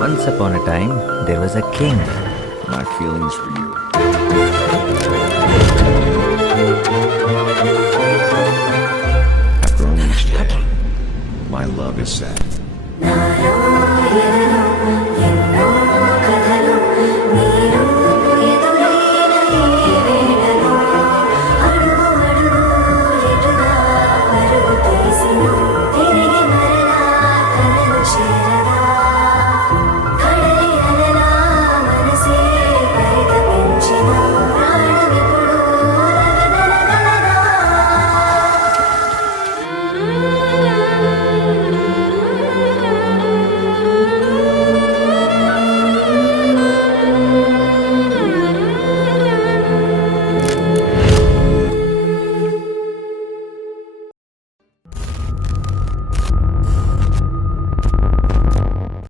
Once upon a time, there was a king. My feelings for you. Have grown each day. My love is sad.